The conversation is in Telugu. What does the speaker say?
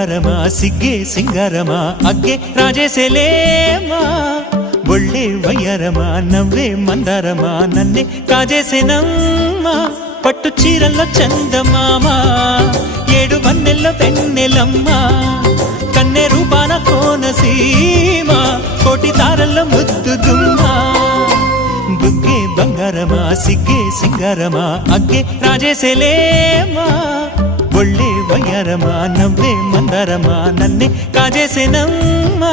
బంగారమా సిగ్గే సింగారమా అగ్గే రాజేసేలేమా ఒళ్ళే వయ్యారమా నవ్వే మందారమా నన్నే కాజేసేనమ్మా పట్టు చీరల్లో చందమామా ఏడు వన్నెల్లో వెన్నెలమ్మా కన్నె రూపాన కోనసీమ కోటి తారల్లో ముద్దుదుమ్మా బుగ్గే బంగారమా సిగ్గే సింగారమా అగ్గే రాజేసేలేమా ఒళ్ళే వయ్యారమా నవ్వే మందారమా నన్నే కాజేసేనమ్మా